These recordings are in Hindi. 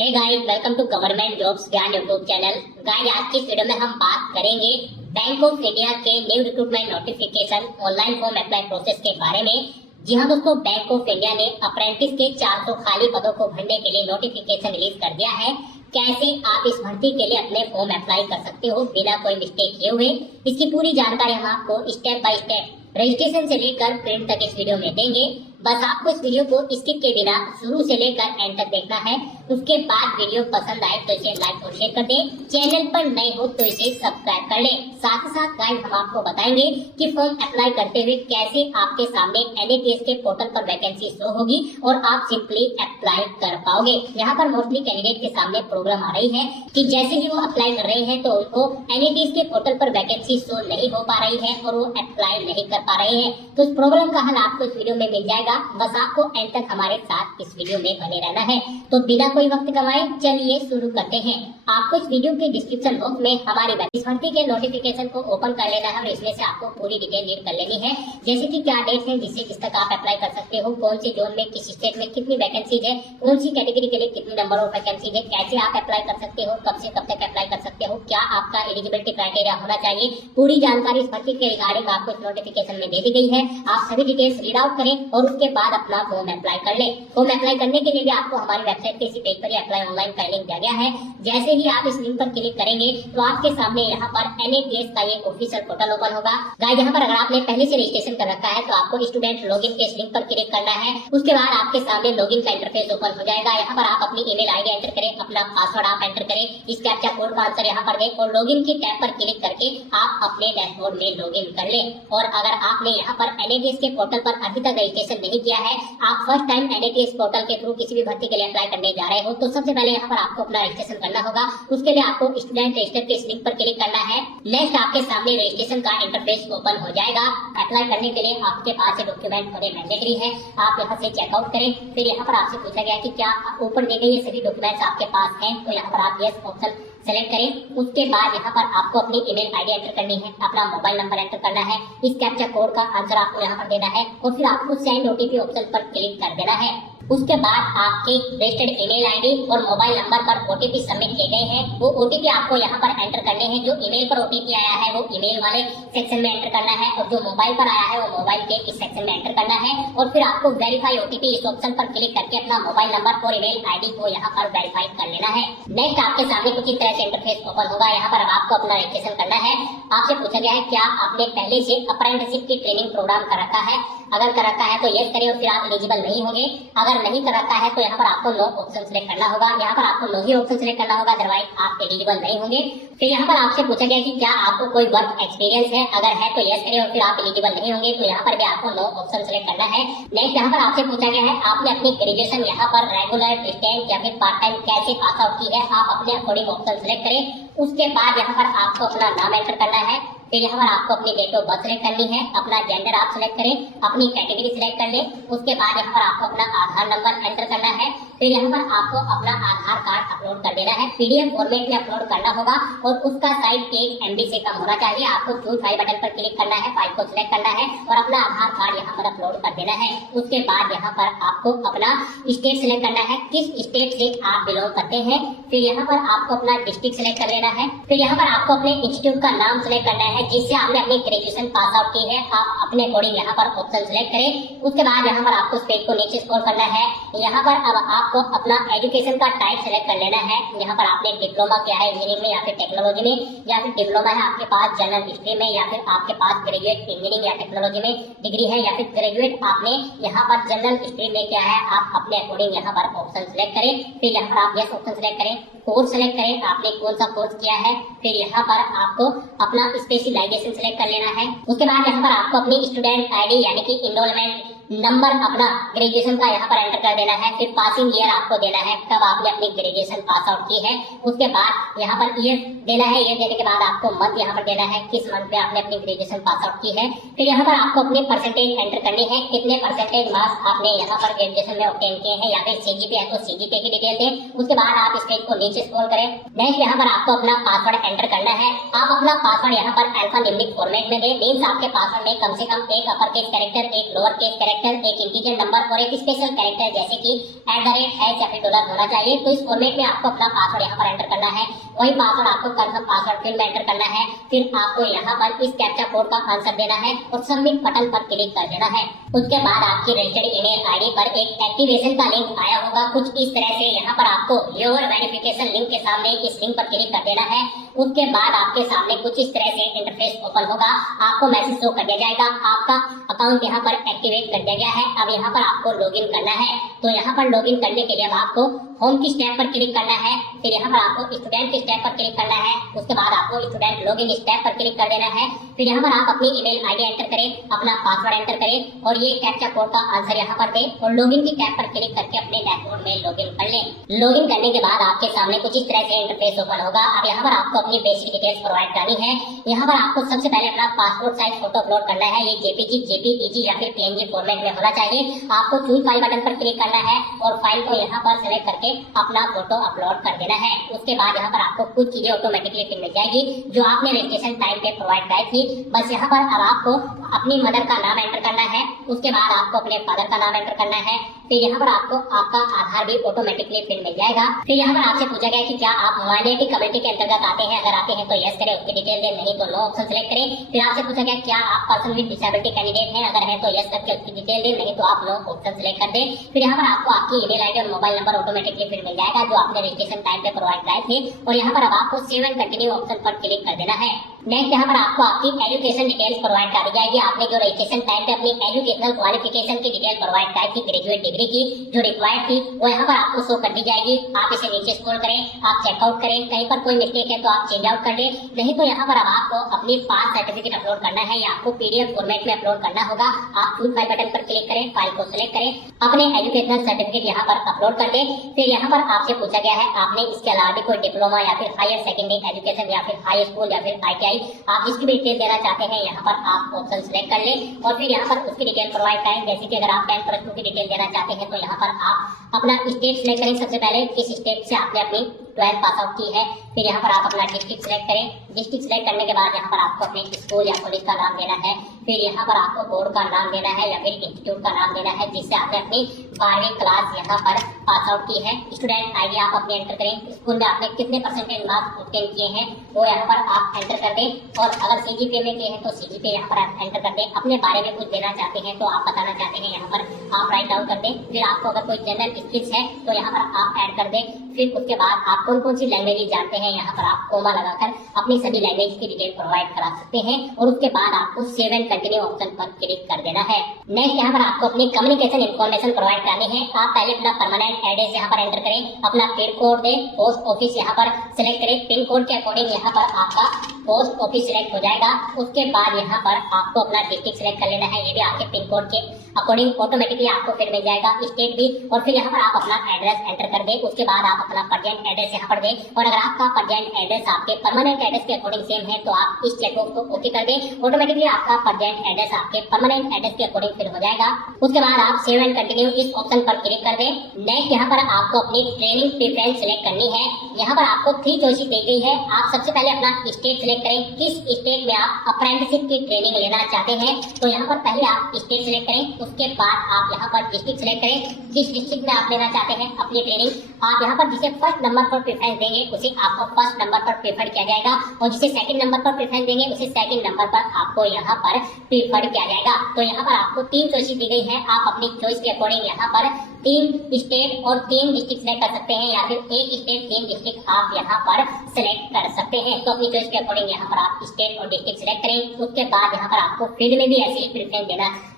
Hey guys, welcome to government jobs Gyan YouTube channel. Guys, आज की इस वीडियो में हम बात करेंगे बैंक ऑफ इंडिया के new recruitment notification online form apply process के बारे में। जी हाँ दोस्तों, बैंक ऑफ इंडिया ने अप्रेंटिस के 400 खाली पदों को भरने के लिए नोटिफिकेशन रिलीज कर दिया है। कैसे आप इस भर्ती के लिए अपने फॉर्म अप्लाई कर सकते हो बिना कोई मिस्टेक किए हुए, इसकी पूरी जानकारी हम आपको स्टेप बाय स्टेप रजिस्ट्रेशन से लेकर प्रिंट तक इस वीडियो में देंगे। बस आपको इस वीडियो को स्किप के बिना शुरू से लेकर एंड तक देखना है। उसके बाद वीडियो पसंद आए तो इसे लाइक और शेयर कर दें। चैनल पर नए हो तो इसे सब्सक्राइब कर लें। साथ ही साथ गाइस, हम आपको बताएंगे कि फॉर्म अप्लाई करते हुए कैसे आपके सामने NATS के पोर्टल पर वैकेंसी शो होगी और आप सिंपली अप्लाई कर पाओगे। यहाँ पर मोस्टली कैंडिडेट के सामने प्रॉब्लम आ रही है कि जैसे ही वो अप्लाई कर रहे हैं तो उनको NATS के पोर्टल पर वैकेंसी शो नहीं हो पा रही है और वो अप्लाई नहीं कर पा रहे हैं। तो इस प्रॉब्लम का हल आपको इस वीडियो में मिल जाएगा। बस आपको एंड तक हमारे साथ इस वीडियो में बने रहना है। तो बिना कोई वक्त गवाए चलिए शुरू करते हैं। आपको इस वीडियो के डिस्क्रिप्शन बॉक्स में हमारी भर्ती के नोटिफिकेशन को ओपन कर लेना है और इसमें से आपको पूरी डिटेल रीड कर लेनी है, जैसे कि क्या डेट है जिससे किस तक आप अप्लाई कर सकते हो, कौन सी जोन में किस स्टेट में कितनी वैकेंसीज है, कौन सी कैटेगरी के लिए कितनी नंबर ऑफ वैकेंसीज है, कैसे आप अप्लाई कर सकते हो, कब से कब तक अप्लाई कर सकते हो, क्या आपका एलिजिबिलिटी क्राइटेरिया होना चाहिए। पूरी जानकारी इस भर्ती के रिगार्डिंग आपको इस नोटिफिकेशन में दे दी गई है। आप सभी डिटेल्स रीड आउट करें और उसके बाद अपना फॉर्म अप्लाई कर ले। फॉर्म अप्लाई करने के लिए भी आपको हमारी वेबसाइट के इसी पेज पर अप्लाई ऑनलाइन का लिंक दिया गया है। जैसे ही आप इस लिंक पर क्लिक करेंगे तो आपके सामने यहाँ पर NATS का ये ऑफिशियल पोर्टल ओपन होगा। गाइस, यहाँ पर अगर आपने पहले से रजिस्ट्रेशन कर रखा है तो आपको स्टूडेंट लॉगिन के इस लिंक पर क्लिक करना है। उसके बाद आपके सामने लॉगिन का इंटरफेस ओपन हो जाएगा। यहाँ पर आप अपनी ईमेल आईडी एंटर करें, अपना पासवर्ड आप एंटर करें, इस कैप्चा कोड का आंसर यहाँ पर दें और लॉगिन की टैब पर क्लिक करके आप अपने डैशबोर्ड में लॉगिन कर ले। और अगर आपने यहाँ पर NATS के पोर्टल पर अभी तक रजिस्ट्रेशन नहीं किया है, आप फर्स्ट टाइम NATS पोर्टल के थ्रू किसी भी भर्ती के लिए अप्लाई करने जा रहे हो, तो सबसे पहले यहाँ पर आपको अपना रजिस्ट्रेशन करना होगा। उसके लिए आपको स्टूडेंट रजिस्टर के इस लिंक पर क्लिक करना है। नेक्स्ट आपके सामने रजिस्ट्रेशन का इंटरफेस ओपन हो जाएगा। अप्लाई करने के लिए आपके पास ये डॉक्यूमेंट होने मैंडेटरी है। आप यहाँ से चेकआउट करें। फिर यहाँ पर आपसे पूछा गया कि क्या ऊपर दी गई ये सभी डॉक्यूमेंट्स आपके पास हैं, तो यहाँ पर आप यस ऑप्शन सेलेक्ट करें। उसके बाद यहाँ पर आपको अपनी ईमेल आईडी एंटर करनी है, अपना मोबाइल नंबर एंटर करना है, इस कैप्चा कोड का आंसर आपको यहाँ पर देना है और फिर आपको सेंड OTP ऑप्शन पर क्लिक कर देना है। उसके बाद आपके रजिस्टर्ड ईमेल आईडी और मोबाइल नंबर पर OTP सबमिट किए गए हैं, वो OTP आपको यहाँ पर एंटर करने हैं। जो ईमेल पर OTP आया है वो ईमेल वाले सेक्शन में एंटर करना है और जो मोबाइल पर आया है वो मोबाइल के इस सेक्शन में एंटर करना है। और फिर आपको वेरीफाई OTP इस ऑप्शन पर क्लिक करके अपना मोबाइल नंबर और ईमेल आईडी को यहाँ पर वेरीफाई कर लेना है। नेक्स्ट आपके सामने कुछ इस तरह से इंटरफेस ओपन होगा। यहाँ पर आपको अपना रजिस्ट्रेशन करना है। आपसे पूछा गया है क्या आपने पहले से अप्रेंटिसशिप की ट्रेनिंग प्रोग्राम कर रखा है। अगर कर रखा है तो यस करें और फिर आप एलिजिबल नहीं होंगे। अगर नहीं कर रखा है तो यहाँ पर आपको नो ऑप्शन सेलेक्ट करना होगा। यहाँ पर आपको नो ही ऑप्शन सेलेक्ट करना होगा, अदरवाइज आप एलिजिबल नहीं होंगे। फिर यहाँ पर आपसे पूछा गया कि क्या आपको कोई वर्क एक्सपीरियंस है। अगर है तो यस करें और फिर आप एलिजिबल नहीं होंगे, तो यहाँ पर भी आपको नो ऑप्शन सेलेक्ट करना है। नेक्स्ट यहाँ पर आपसे पूछा गया है आपने अपनी ग्रेजुएशन यहाँ पर रेगुलर, डिस्टेंस या फिर पार्ट टाइम कैसे पास आउट की है। आप अपने अकॉर्डिंग ऑप्शन सेलेक्ट करें। उसके बाद यहाँ पर आपको अपना नाम एंटर करना है। फिर यहाँ पर आपको अपनी डेट ऑफ बर्थ सेलेक्ट करनी है, अपना जेंडर आप सेलेक्ट करें, अपनी कैटेगरी सिलेक्ट कर लें। उसके बाद यहाँ पर आपको अपना आधार नंबर एंटर करना है। फिर यहाँ पर आपको अपना आधार कार्ड अपलोड कर देना है। PDF फॉर्मेट में अपलोड करना होगा और उसका साइज 1 MB से कम होना चाहिए। आपको चूज फाइल बटन पर क्लिक करना है, फाइल को सिलेक्ट करना है और अपना आधार कार्ड यहाँ पर अपलोड कर देना है। उसके बाद यहाँ पर आपको अपना स्टेट सिलेक्ट करना है, किस स्टेट से आप बिलोंग करते हैं। फिर यहाँ पर आपको अपना डिस्ट्रिक्ट सिलेक्ट कर लेना है। फिर यहाँ पर आपको अपने इंस्टीट्यूट का नाम सिलेक्ट करना है जिससे आपने अपनी ग्रेजुएशन पास आउट की है। आप अपने अकॉर्डिंग यहाँ पर ऑप्शन सिलेक्ट करें। उसके बाद यहाँ पर आपको पेज को नीचे स्क्रॉल करना है। यहाँ पर अब आपको अपना एजुकेशन का टाइप सेलेक्ट कर लेना है। यहाँ पर आपने डिप्लोमा किया है इंजीनियरिंग में या फिर टेक्नोलॉजी में, या फिर डिप्लोमा है आपके पास जनरल हिस्ट्री में, या फिर आपके पास ग्रेजुएट इंजीनियरिंग या टेक्नोलॉजी में डिग्री है, या फिर ग्रेजुएट आपने यहाँ पर जनरल हिस्ट्री में किया है। आप अपने अकॉर्डिंग यहाँ पर ऑप्शन सिलेक्ट करें। फिर यहाँ पर आप यस ऑप्शन सिलेक्ट करें। कोर्स सेलेक्ट करें, आपने कौन सा कोर्स किया है। फिर यहाँ पर आपको अपना स्पेशलाइजेशन सेलेक्ट कर लेना है। उसके बाद यहाँ पर आपको अपनी स्टूडेंट आईडी यानी कि इनरोलमेंट नंबर अपना ग्रेजुएशन का यहाँ पर एंटर कर देना है। फिर पासिंग ईयर आपको देना है, कब आपने अपनी ग्रेजुएशन पास आउट की है। उसके बाद यहाँ पर ईयर देना है। ईयर देने के बाद आपको मंथ यहाँ पर देना है, किस मंथ में आपने अपनी ग्रेजुएशन पास आउट की है। फिर यहाँ पर आपको अपनी परसेंटेज एंटर करनी है, कितने परसेंटेज मार्क्स आपने यहाँ पर ग्रेजुएशन में ऑब्टेन किए हैं, या फिर CGPA है तो CGPA की डिटेल दें। उसके बाद आप इस पेज को नीचे स्क्रॉल करें। नेक्स्ट यहाँ पर आपको अपना पासवर्ड एंटर करना है। आप अपना पासवर्ड यहाँ पर अल्फान्यूमेरिक फॉर्मेट में दें। मीन्स आपके पासवर्ड में कम से कम एक अपर केस कैरेक्टर, एक लोअर केस कैरेक्टर कैरेक्टर, एक इंटीजर नंबर और एक स्पेशल कैरेक्टर जैसे कि @ या फिर डॉलर होना चाहिए। तो इस फॉर्मेट में आपको अपना पासवर्ड यहाँ पर एंटर करना है। वही पासवर्ड आपको कंफर्म पासवर्ड फील्ड में एंटर करना है। फिर आपको यहाँ पर इस कैप्चा कोड का आंसर देना है और सबमिट बटन पर क्लिक कर देना है। उसके बाद आपकी रजिस्टर्ड ईमेल आईडी पर एक एक्टिवेशन का लिंक आया होगा कुछ इस तरह से। यहाँ पर आपको योर वेरिफिकेशन लिंक के सामने इस लिंक पर क्लिक कर देना है। उसके बाद आपके सामने कुछ इस तरह से इंटरफेस ओपन होगा। आपको मैसेज शो कर दिया जाएगा, आपका अकाउंट यहाँ पर एक्टिवेट कर दिया गया है। अब यहाँ पर आपको लॉगिन करना है। तो यहाँ पर लॉगिन करने के लिए अब आपको होम की स्टेप पर क्लिक करना है। फिर यहाँ पर आपको स्टूडेंट की स्टेप पर क्लिक करना है। उसके बाद आपको स्टूडेंट लॉगिन स्टेप पर क्लिक कर देना है। फिर यहाँ पर आप अपनी ईमेल आईडी एंटर करें, अपना पासवर्ड एंटर करें और ये कैप्चा कोड का आंसर यहाँ पर दें और लॉगिन की टैब पर क्लिक करके अपने डैशबोर्ड में लॉगिन कर लें। लॉगिन करने के बाद आपके सामने कुछ इस तरह से इंटरफेस ओपन होगा। अब यहाँ पर आपको अपनी बेसिक डिटेल्स प्रोवाइड करनी है। यहाँ पर आपको सबसे पहले अपना पासपोर्ट साइज फोटो अपलोड करना है। ये जेपीजी, जेपीईजी या फिर पीएनजी फॉर्मेट में होना चाहिए। आपको चूज फाइल बटन पर क्लिक करना है और फाइल को यहाँ पर सेलेक्ट करके अपना फोटो अपलोड कर देना है। उसके बाद यहाँ पर आपको कुछ चीजें ऑटोमेटिकली फिल मिल जाएगी जो आपने रजिस्ट्रेशन टाइम पे प्रोवाइड कराई थी। बस यहाँ पर अब आपको अपनी मदर का नाम एंटर करना है। उसके बाद आपको अपने फादर का नाम एंटर करना है। फिर यहाँ पर आपको आपका आधार भी ऑटोमेटिकली फिल मिल जाएगा। फिर यहाँ पर आपसे पूछा गया कि क्या आप माइनॉरिटी कम्युनिटी के अंतर्गत आते हैं। अगर आते हैं तो यस करें, उसकी डिटेल दें, नहीं तो नो ऑप्शन सेलेक्ट करें। फिर आपसे पूछा गया क्या आप पर्सन विद डिसेबिलिटी कैंडिडेट हैं। अगर है तो यस करके उसकी डिटेल दें, नहीं तो आप नो ऑप्शन सेलेक्ट कर दें। फिर यहाँ पर आपको आपकी ईमेल आईडी और मोबाइल नंबर ऑटोमेटिकली फिल मिल जाएगा जो आपने रजिस्ट्रेशन टाइम पे प्रोवाइड कराए थे। और यहाँ पर अब आपको सेव एंड कंटिन्यू ऑप्शन पर क्लिक कर देना है। नेक्स्ट यहाँ पर आपको आपकी एजुकेशन डिटेल्स प्रोवाइड कर दी जाएगी। आपने जो रजिस्ट्रेशन टाइम पे अपनी एजुकेशनल क्वालिफिकेशन की डिटेल प्रोवाइड कराई थी, ग्रेजुएट डिग्री की जो रिक्वायर्ड थी, वो यहाँ पर आपको शो कर दी जाएगी। आप इसे नीचे स्क्रॉल करें, आप चेकआउट करें, कहीं पर कोई मिस्टेक है तो आप चेंज आउट कर दें, नहीं तो यहाँ पर अब आपको अपनी पास सर्टिफिकेट अपलोड करना है या आपको पीडीएफ फॉर्मेट में अपलोड करना होगा। आप चूज फाइल बटन पर क्लिक करें, फाइल को सिलेक्ट करें, अपने एजुकेशनल सर्टिफिकेट यहाँ पर अपलोड कर दें। फिर यहाँ पर आपसे पूछा गया है आपने इसके अलावा भी कोई डिप्लोमा या फिर हायर सेकेंडरी एजुकेशन या फिर हाई स्कूल या फिर ITI आप जिसकी भी डिटेल देना चाहते हैं यहाँ पर आप ऑप्शन सिलेक्ट कर लें और फिर यहाँ पर उसकी डिटेल प्रोवाइड करें। जैसे कि अगर आप 10+2 की डिटेल देना चाहते हैं तो यहाँ पर आप अपना स्टेट सिलेक्ट करें। सबसे पहले किस स्टेट से आपने अपनी 12th पास आउट की है। फिर यहाँ पर आप अपना डिस्ट्रिक्ट सिलेक्ट करें। डिस्ट्रिक्ट सिलेक्ट करने के बाद यहाँ पर आपको अपने स्कूल या कॉलेज का नाम देना है। फिर यहाँ पर आपको बोर्ड का नाम देना है या फिर इंस्टीट्यूट का नाम देना है जिससे आपने अपनी 12वीं क्लास यहाँ पर पास आउट की है। स्टूडेंट आईडी आप अपने एंटर करें। स्कूल में आपने कितने परसेंटेज मार्क्स ऑब्टेन किए हैं वो यहाँ पर आप एंटर कर दें और अगर CGPA में किए हैं तो CGPA यहाँ पर आप एंटर कर दें। अपने बारे में कुछ देना चाहते हैं तो आप बताना चाहते हैं यहाँ पर आप राइट डाउन कर दें। फिर आपको अगर कोई जनरल स्किल्स है तो यहाँ पर आप ऐड कर दें। फिर उसके बाद आप कौन कौन सी लैंग्वेज जानते हैं यहाँ पर आप कोमा लगाकर अपनी सभी लैंग्वेज की डिटेल प्रोवाइड करा सकते हैं और उसके बाद आपको सेव एंड कंटिन्यू ऑप्शन पर क्लिक कर देना है। नेक्स्ट यहाँ पर आपको अपनी कम्युनिकेशन इन्फॉर्मेशन प्रोवाइड करनी है। आप पहले अपना परमानेंट एड्रेस यहाँ पर एंटर करें, अपना पिन कोड दें, पोस्ट ऑफिस यहाँ पर सिलेक्ट करें। पिन कोड के अकॉर्डिंग यहाँ पर आपका पोस्ट ऑफिस सिलेक्ट हो जाएगा। उसके बाद यहाँ पर आपको अपना डिस्ट्रिक्ट सिलेक्ट कर लेना है। ये भी आपके पिन कोड के अकॉर्डिंग ऑटोमेटिकली आपको फिर मिल जाएगा, स्टेट भी। और फिर यहाँ पर आप अपना एड्रेस एंटर कर दें। उसके बाद आप अपना प्रेजेंट एड्रेस यहाँ पर दें और अगर आपका प्रेजेंट एड्रेस आपके परमानेंट एड्रेस के अकॉर्डिंग सेम है तो आप इस चेकबॉक्स को ओके कर दें। ऑटोमेटिकली आपका प्रेजेंट एड्रेस आपके परमानेंट एड्रेस के अकॉर्डिंग फिल हो जाएगा। उसके बाद आप सेव एंड कंटिन्यू इस ऑप्शन पर क्लिक कर दें। नेक्स्ट यहाँ पर आपको अपनी ट्रेनिंग प्रेफरेंस सिलेक्ट करनी है। यहाँ पर आपको 3 चॉइसेस दी गई है। आप सबसे पहले अपना स्टेट सिलेक्ट करें, किस स्टेट में आप अप्रेंटिसशिप की ट्रेनिंग लेना चाहते हैं। तो यहाँ पर पहले आप स्टेट सिलेक्ट करें, उसके बाद आप यहाँ पर डिस्ट्रिक्ट सिलेक्ट करें, जिस डिस्ट्रिक्ट में आप लेना चाहते हैं अपनी ट्रेनिंग। आप यहाँ पर जिसे फर्स्ट नंबर पर प्रेफरेंस देंगे उसे आपको फर्स्ट नंबर पर प्रेफर किया जाएगा और जिसे सेकंड नंबर पर प्रेफरेंस देंगे उसे सेकंड नंबर पर आपको यहाँ पर प्रेफर किया जाएगा। तो यहाँ पर आपको 3 चॉइसेस दी गई है। आप अपनी चॉइस के अकॉर्डिंग यहाँ पर 3 स्टेट और 3 डिस्ट्रिक्ट सिलेक्ट कर सकते हैं या फिर 1 स्टेट 3 डिस्ट्रिक्ट आप यहाँ पर सिलेक्ट कर सकते हैं। तो अपनी चॉइस के अकॉर्डिंग यहाँ पर आप स्टेट और डिस्ट्रिक्ट सिलेक्ट करें। उसके बाद यहाँ पर आपको फील्ड में भी ऐसे ही प्रेफरेंस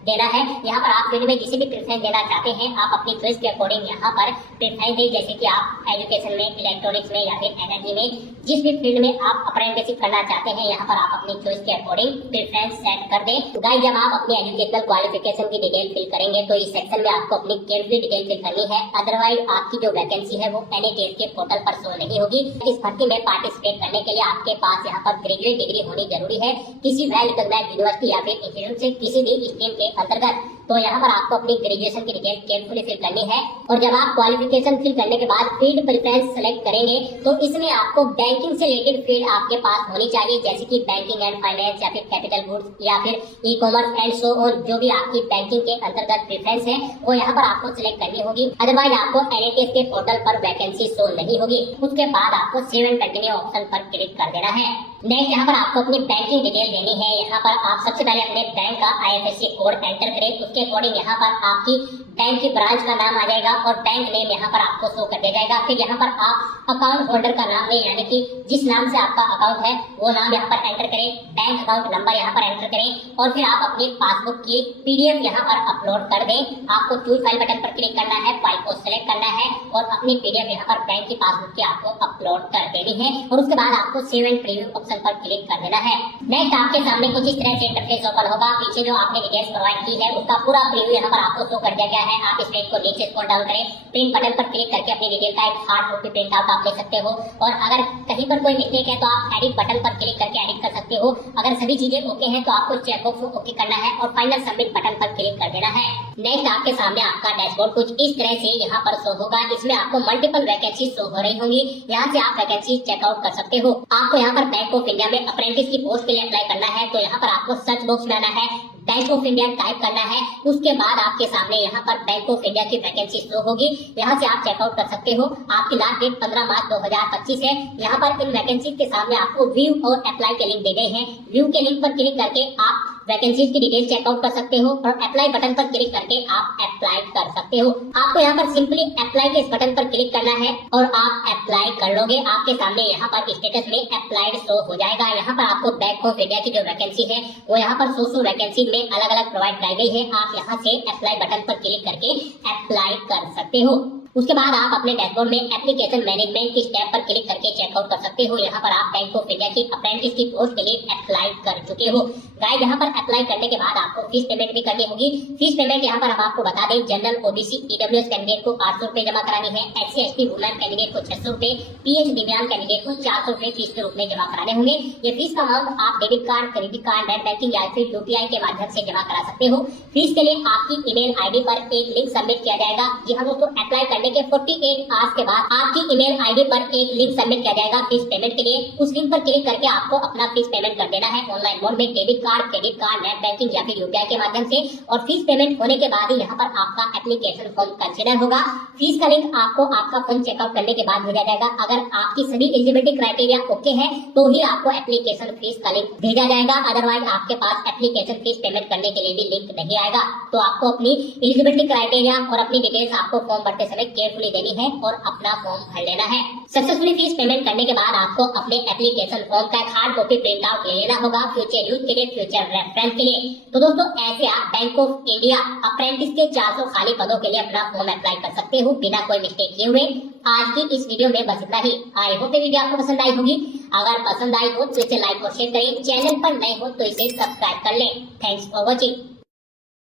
देना है। यहाँ पर आप फील्ड में जिसे भी प्रेफरेंस देना चाहते हैं आप अपनी चॉइस के अकॉर्डिंग यहाँ पर प्रेफरेंस दें। जैसे कि आप एजुकेशन में, इलेक्ट्रॉनिक्स में या फिर एनर्जी में, जिस भी फील्ड में आप अप्रेंटिसशिप करना चाहते हैं यहाँ पर आप अपनी चॉइस के अकॉर्डिंग प्रेफरेंस सेट कर दें। गाइस जब आप अपनी एजुकेशनल क्वालिफिकेशन की डिटेल फिल करेंगे तो इस सेक्शन में आपको अपनी केयरफुली डिटेल फिल करनी है। अदरवाइज आपकी जो वैकेंसी है वो NATS के पोर्टल पर शो नहीं होगी। इस भर्ती में पार्टिसिपेट करने के लिए आपके पास यहाँ पर ग्रेजुएट डिग्री होनी जरूरी है किसी वेल रिकॉग्नाइज्ड यूनिवर्सिटी या फिर इंस्टीट्यूट से किसी भी स्ट्रीम के अंतर्गत। तो यहाँ पर आपको अपनी ग्रेजुएशन की डिटेल केयरफुली फिल करनी है। और जब आप क्वालिफिकेशन फिल करने के बाद फील्ड प्रेफरेंस सेलेक्ट करेंगे तो इसमें आपको बैंकिंग से रिलेटेड फील्ड आपके पास होनी चाहिए, जैसे कि बैंकिंग एंड फाइनेंस या फिर कैपिटल गुड्स या फिर e commerce and so on. जो भी आपकी बैंकिंग के अंतर्गत प्रेफरेंस है वो यहाँ पर आपको सिलेक्ट करनी होगी, अदरवाइज आपको NATS के पोर्टल पर वैकेंसी शो नहीं होगी। उसके बाद आपको सेव एंड कंटिन्यू ऑप्शन पर क्लिक कर देना है। नेक्स्ट यहाँ पर आपको अपनी बैंकिंग डिटेल देनी है। यहाँ पर आप सबसे पहले अपने बैंक का IFSC कोड एंटर करें। उसके अकॉर्डिंग यहाँ पर आपकी बैंक की ब्रांच का नाम आ जाएगा और बैंक नेम यहाँ पर आपको शो कर दिया जाएगा। फिर यहाँ पर आप अकाउंट होल्डर का नाम लें, यानी कि जिस नाम से आपका अकाउंट है वो नाम यहाँ पर एंटर करें, बैंक अकाउंट नंबर यहाँ पर एंटर करें और फिर आप अपनी पासबुक की PDF यहाँ पर अपलोड कर दें। आपको चूज फाइल बटन पर क्लिक करना है, फाइल को सिलेक्ट करना है और अपनी PDF यहाँ पर बैंक की पासबुक की आपको अपलोड कर देनी है और उसके बाद आपको सेव एंड प्रीव्यू ऑप्शन पर क्लिक कर देना है। नेक्स्ट आपके सामने कुछ इस तरह से इंटरफेस ओपन होगा। पीछे जो आपने डिटेल्स प्रोवाइड की है उसका पूरा प्रीव्यू यहाँ पर आपको शो कर दिया गया है। आप इस पेज को नीचे स्क्रॉल डाउन करें, प्रिंट बटन पर क्लिक करके अपनी डिटेल का एक हार्ड कॉपी प्रिंट आउट आप ले सकते हो और अगर कहीं पर कोई मिस्टेक है तो आप एडिट बटन पर क्लिक करके एडिट कर सकते हो। अगर सभी चीजें ओके हैं तो आपको चेकबॉक्स को ओके करना है और फाइनल सबमिट बटन पर क्लिक कर देना है। नेक्स्ट आपके सामने आपका डैशबोर्ड कुछ इस तरह से यहाँ पर शो होगा। इसमें आपको मल्टीपल वैकेंसी शो हो रही होंगी। यहाँ से आप वैकेंसी चेकआउट कर सकते हो। आपको यहाँ पर बैंक ऑफ इंडिया में अप्रेंटिस की पोस्ट के लिए अप्लाई करना है तो यहाँ पर आपको सर्च बॉक्स में आना है, बैंक ऑफ इंडिया टाइप करना है। उसके बाद आपके सामने यहाँ पर बैंक ऑफ इंडिया की वैकेंसी शो होगी। यहाँ से आप चेकआउट कर सकते हो। आपकी लास्ट डेट 15 मार्च 2025 है। यहाँ पर इन वैकेंसी के सामने आपको व्यू और अप्लाई के लिंक दे गए हैं। व्यू के लिंक पर क्लिक करके आप वैकेंसीज की डिटेल चेकआउट कर सकते हो और अप्लाई बटन पर क्लिक करके आप अप्लाई कर सकते हो। आपको यहाँ पर सिंपली अप्लाई के इस बटन पर क्लिक करना है और आप अप्लाई कर लोगे। आपके सामने यहाँ पर स्टेटस में अप्लाइड शो हो जाएगा। यहाँ पर आपको बैंक ऑफ इंडिया की जो वैकेंसी है वो यहाँ पर 100 वैकेंसी में अलग अलग प्रोवाइड कराई गई है। आप यहाँ से अप्लाई बटन पर क्लिक करके अप्लाई कर सकते हो। उसके बाद आप अपने डैशबोर्ड में एप्लीकेशन मैनेजमेंट की टैब पर क्लिक करके चेकआउट कर सकते हो। यहाँ पर आप बैंक ऑफ इंडिया की अप्रेंटिस की पोस्ट के लिए अप्लाई कर चुके हो। गाइस यहाँ पर अप्लाई करने के बाद आपको फीस पेमेंट भी करनी होगी। फीस पेमेंट यहाँ पर हम आपको बता दें, जनरल OBC EWS कैंडिडेट को 800 रुपए जमा करानी है, SC ST वुमेन कैंडिडेट को 600 रुपए, PH दिव्यांग कैंडिडेट को 400 रुपए फीस के रूप में जमा कराने होंगे। ये फीस का अमाउंट आप debit card, credit card, net banking या फिर UPI के माध्यम से जमा करा सकते हो। फीस के लिए आपकी ईमेल ID पर एक लिंक सबमिट किया जाएगा। जी हाँ दोस्तों, अप्लाई करने के 48 आवर्स के बाद आपकी ईमेल ID पर एक लिंक सबमिट किया जाएगा फीस पेमेंट के लिए। उस लिंक पर क्लिक करके आपको अपना फीस पेमेंट कर देना है ऑनलाइन मोड में, debit card, credit card, net banking या फिर UPI के माध्यम से। और फीस पेमेंट होने के बाद ही यहाँ पर आपका एप्लीकेशन फॉर्म कंसीडर होगा। फीस का लिंक आपको आपका फॉर्म चेकआउट करने के बाद भेजा जाएगा। अगर आपकी सभी एलिजिबिलिटी क्राइटेरिया ओके है तो ही आपको एप्लीकेशन फीस का लिंक भेजा जाएगा, अदरवाइज आपके पास एप्लीकेशन फीस पेमेंट करने के लिए भी लिंक नहीं आएगा। तो आपको अपनी एलिजिबिलिटी क्राइटेरिया और अपनी डिटेल्स आपको फॉर्म भरते समय केयरफुली देनी है और अपना फॉर्म भर लेना है। सक्सेसफुली फीस पेमेंट करने के बाद आपको अपने एप्लीकेशन फॉर्म का हार्ड कॉपी प्रिंट आउट ले लेना होगा फ्यूचर यूज के लिए, फ्यूचर रेफरेंस के लिए। तो दोस्तों ऐसे आप बैंक ऑफ इंडिया अप्रेंटिस के 400 खाली पदों के लिए अपना फॉर्म अप्लाई कर सकते हो बिना कोई मिस्टेक किए हुए। आज की इस वीडियो में बस इतना ही। आई होप ये वीडियो आपको पसंद आई होगी। अगर पसंद आई हो तो इसे लाइक और शेयर करें। चैनल पर नए हो तो इसे सब्सक्राइब कर लें। Thanks for watching.